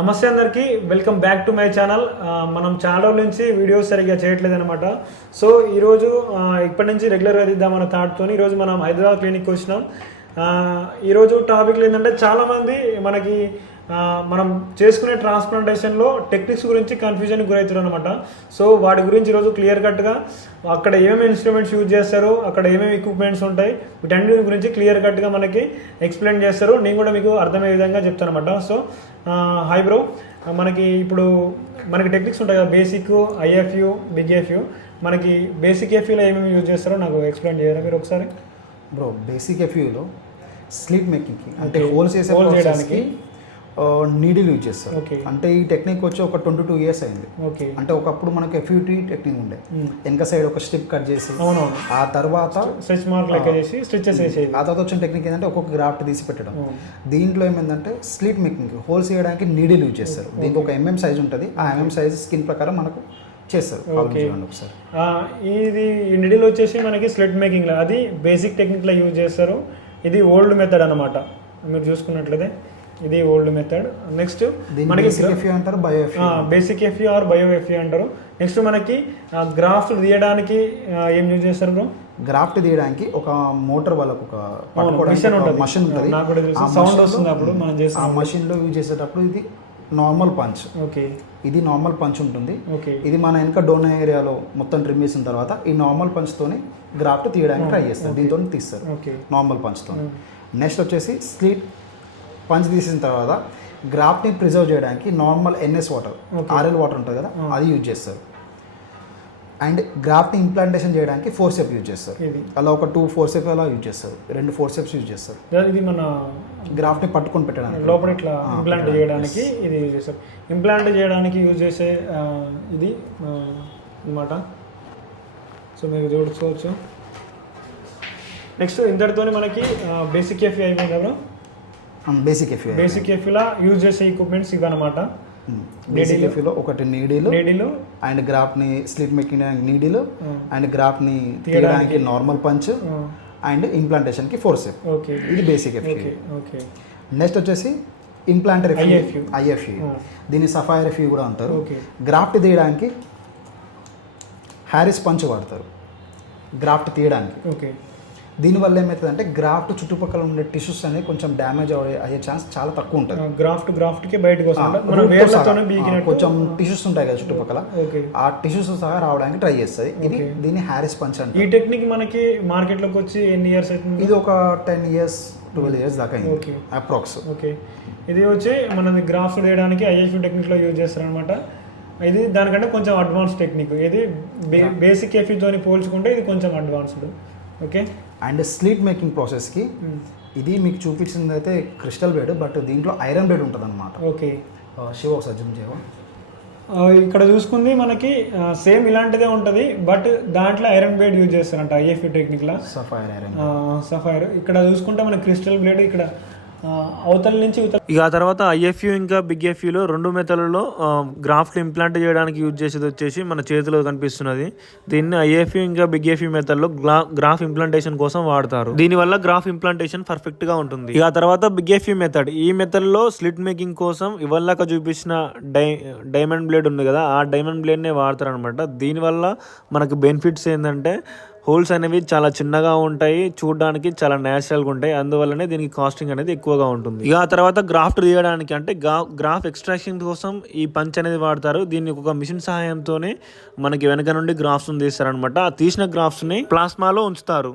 నమస్తే అందరికీ welcome back to my channel. మనం చాలా రోజుల నుంచి వీడియోస్ సరిగ్గా చేయట్లేదు అనమాట. సో ఈరోజు ఇప్పటి నుంచి రెగ్యులర్గా తీద్దామన్న థాట్తో ఈరోజు మనం హైదరాబాద్ క్లినిక్కి వచ్చినాం. ఈరోజు టాపిక్లు ఏంటంటే చాలామంది మనకి మనం చేసుకునే ట్రాన్స్ప్లాంటేషన్లో టెక్నిక్స్ గురించి కన్ఫ్యూజన్కి గురవుతారు అనమాట. సో వాటి గురించి ఈరోజు క్లియర్ కట్గా అక్కడ ఏమేమి ఇన్స్ట్రుమెంట్స్ యూజ్ చేస్తారు, అక్కడ ఏమేమి ఎక్విప్మెంట్స్ ఉంటాయి, వీటన్నిటి గురించి క్లియర్ కట్గా మనకి ఎక్స్ప్లెయిన్ చేస్తారు. నేను కూడా మీకు అర్థమయ్యే విధంగా చెప్తాను అనమాట. సో హాయ్ బ్రో, మనకి టెక్నిక్స్ ఉంటాయి కదా, బేసిక్, ఐఎఫ్యూ, బిగ్ ఎఫ్యూ. మనకి బేసిక్ ఎఫ్యూలో ఏమేమి యూజ్ చేస్తారో నాకు ఎక్స్ప్లెయిన్ చేయరా మీరు ఒకసారి? బ్రో, బేసిక్ ఎఫ్యూలో స్లీప్ మేకింగ్కి అంటే హోల్స్ చేయడానికి నీడిల్ యూజ్ చేస్తారు. అంటే ఈ టెక్నిక్ వచ్చి ఒక 22 years అయింది. అంటే ఒకప్పుడు మనకి ఎఫ్యూటీ టెక్నిక్ ఉండే, వెనక సైడ్ ఒక స్ట్రిప్ కట్ చేసి ఆ తర్వాత స్ట్రెచ్ మార్క్ లెక్క చేసి స్టిచెస్ వేసేది. ఆ తర్వాత వచ్చిన టెక్నిక్ ఏంటంటే ఒక్కొక్క గ్రాఫ్ట్ తీసి పెట్టడం. దీంట్లో ఏమైందంటే స్లీప్ మేకింగ్ హోల్స్ చేయడానికి నీడిల్ యూజ్ చేస్తారు. దీనికి ఒక సైజ్ ఉంటుంది. ఆ సైజ్ స్కిన్ ప్రకారం మనకు చేస్తారు. ఒకసారి ఇది నిడిల్ వచ్చేసి మనకి స్లిట్ మేకింగ్ లో అది బేసిక్ టెక్నిక్ లో యూజ్ చేస్తారు. ఇది ఓల్డ్ మెథడ్ అనమాట. మీరు చూసుకున్నట్లయితే ఇది ఓల్డ్ మెథడ్. నెక్స్ట్ మనకి అంటారు బేసిక్ ఎఫ్యూ ఆర్ బయో ఎఫ్యూ అంటారు. నెక్స్ట్ మనకి గ్రాఫ్ట్ తీయడానికి ఏం యూజ్ చేస్తారు బ్రో? గ్రాఫ్ట్ తీయడానికి ఒక మోటార్ వాళ్ళకు ఒక మిషన్ ఉంటుంది. సౌండ్ వస్తుంది అప్పుడు మనం చేసే ఆ మషిన్ లో యూజ్ చేసేటప్పుడు ఇది నార్మల్ పంచ్. ఇది నార్మల్ పంచ్ ఉంటుంది. ఇది మన వెనక డోన్ ఏరియాలో మొత్తం ట్రిమ్ చేసిన తర్వాత ఈ నార్మల్ పంచ్ తోని గ్రాఫ్ట్ తీయడానికి ట్రై చేస్తారు. దీంతో తీస్తారు నార్మల్ పంచ్ తో. నెక్స్ట్ వచ్చేసి స్లీప్ పంచ్ తీసిన తర్వాత గ్రాఫ్ట్ని ప్రిజర్వ్ చేయడానికి normal NS water, RL water ఉంటుంది కదా, అది యూజ్ చేస్తారు. అండ్ గ్రాఫ్ట్ని ఇంప్లాంటేషన్ చేయడానికి ఫోర్సెప్ యూజ్ చేస్తారు. అలా ఒక 2 ఫోర్సెప్ అలా యూజ్ చేస్తారు. 2 ఫోర్సెప్స్ యూజ్ చేస్తారు. ఇది మన గ్రాఫ్ట్ని పట్టుకొని పెట్టడానికి లోపల ఇట్లా ఇంప్లాంట్ చేయడానికి ఇది యూజ్ చేస్తారు. ఇంప్లాంట్ చేయడానికి యూజ్ చేసే ఇది అన్నమాట. సో మీరు చూడవచ్చు. నెక్స్ట్ ఇంతటితోనే మనకి బేసిక్ ఎఫ్యూ అయిపోయింది కదా. బేసిక్ ఎఫ్యూలా యూజ్ చేసే ఎక్విప్మెంట్స్ ఇవన్నమాట. బేసిక్ ఎఫ్యూలో ఒకటి నీడిల్ అండ్ గ్రాఫ్ట్ని స్లిప్ మేకింగ్ నీడిల్ అండ్ గ్రాఫ్ట్ని తీయడానికి నార్మల్ పంచ్ అండ్ ఇంప్లాంటేషన్కి ఫోర్సెప్. ఇది బేసిక్ ఎఫ్యూ. నెక్స్ట్ వచ్చేసి ఇంప్లాంటర్ ఐఎఫ్యూ. దీన్ని సఫైర్ ఎఫ్యూ కూడా అంటారు. గ్రాఫ్ట్ తీయడానికి హ్యారిస్ పంచ్ వాడతారు గ్రాఫ్ట్ తీయడానికి. దీనివల్ల ఏమవుతుందంటే గ్రాఫ్ట్ చుట్టుపక్కల ఉండే టిష్యూస్ అనేది కొంచెం డ్యామేజ్ అయ్యే ఛాన్స్ చాలా తక్కువ ఉంటుంది. గ్రాఫ్ట్కి బయటకు కొంచెం టిష్యూస్ ఉంటాయి కదా చుట్టుపక్కల, ఆ టిష్యూస్ సహా రావడానికి ట్రై చేస్తుంది. ఇది దీన్ని హ్యారిస్ పంచ్ అంటే. ఈ టెక్నిక్ మనకి మార్కెట్లోకి వచ్చి ఎన్ని ఇయర్స్ అవుతుంది? ఇది ఒక 10 years 12 years దాకా అయింది అప్రాక్స్. ఇది వచ్చి మనది గ్రాఫ్ట్ వేయడానికి ఐఎఫ్యూ టెక్నిక్లో యూజ్ చేస్తారు అనమాట. ఇది దానికంటే కొంచెం అడ్వాన్స్ టెక్నిక్. ఇది బేసిక్ ఎఫ్యూతో పోల్చుకుంటే ఇది కొంచెం అడ్వాన్స్డ్. అండ్ స్లీప్ మేకింగ్ ప్రాసెస్కి ఇది మీకు చూపించింది అయితే క్రిస్టల్ బెడ్, బట్ దీంట్లో ఐరన్ బెడ్ ఉంటుంది అనమాట. శివ ఒకసారి జూమ్ చేయవా? ఇక్కడ చూసుకుంది మనకి సేమ్ ఇలాంటిదే ఉంటుంది, బట్ దాంట్లో ఐరన్ బ్లేడ్ యూజ్ చేస్తారంట ఐఎఫ్యూ టెక్నిక్లో. సఫైర్. ఇక్కడ చూసుకుంటే మన క్రిస్టల్ బ్లేడ్ ఇక్కడ అవతల నుంచి ఇక ఆ తర్వాత ఐఎఫ్యూ ఇంకా బిగ్ ఎఫ్యూలో 2 మెథడ్లలో గ్రాఫ్ట్ ఇంప్లాంట్ చేయడానికి యూజ్ చేసేది వచ్చేసి మన చేతిలో కనిపిస్తున్నది. దీన్ని ఐఎఫ్యూ ఇంకా బిగ్ ఎఫ్యూ మెథడ్లో గ్రాఫ్ ఇంప్లాంటేషన్ కోసం వాడతారు. దీనివల్ల గ్రాఫ్ ఇంప్లాంటేషన్ పర్ఫెక్ట్ గా ఉంటుంది. ఇక ఆ తర్వాత బిగ్ ఎఫ్యూ మెథడ్. ఈ మెథడ్లో స్లిట్ మేకింగ్ కోసం ఇవల్లాక చూపించిన డైమండ్ బ్లేడ్ ఉంది కదా, ఆ డైమండ్ బ్లేడ్నే వాడతారు అనమాట. దీనివల్ల మనకు బెనిఫిట్స్ ఏంటంటే హోల్స్ అనేవి చాలా చిన్నగా ఉంటాయి, చూడడానికి చాలా న్యాచురల్గా ఉంటాయి. అందువల్లనే దీనికి కాస్టింగ్ అనేది ఎక్కువగా ఉంటుంది. ఇక ఆ తర్వాత గ్రాఫ్ట్ తీయడానికి అంటే గ్రాఫ్ ఎక్స్ట్రాక్షన్ కోసం ఈ పంచ్ అనేది వాడతారు. దీన్ని ఒక మిషన్ సహాయంతోనే మనకి వెనక నుండి గ్రాఫ్స్ తీస్తారనమాట. ఆ తీసిన గ్రాఫ్స్ ని ప్లాస్మాలో ఉంచుతారు.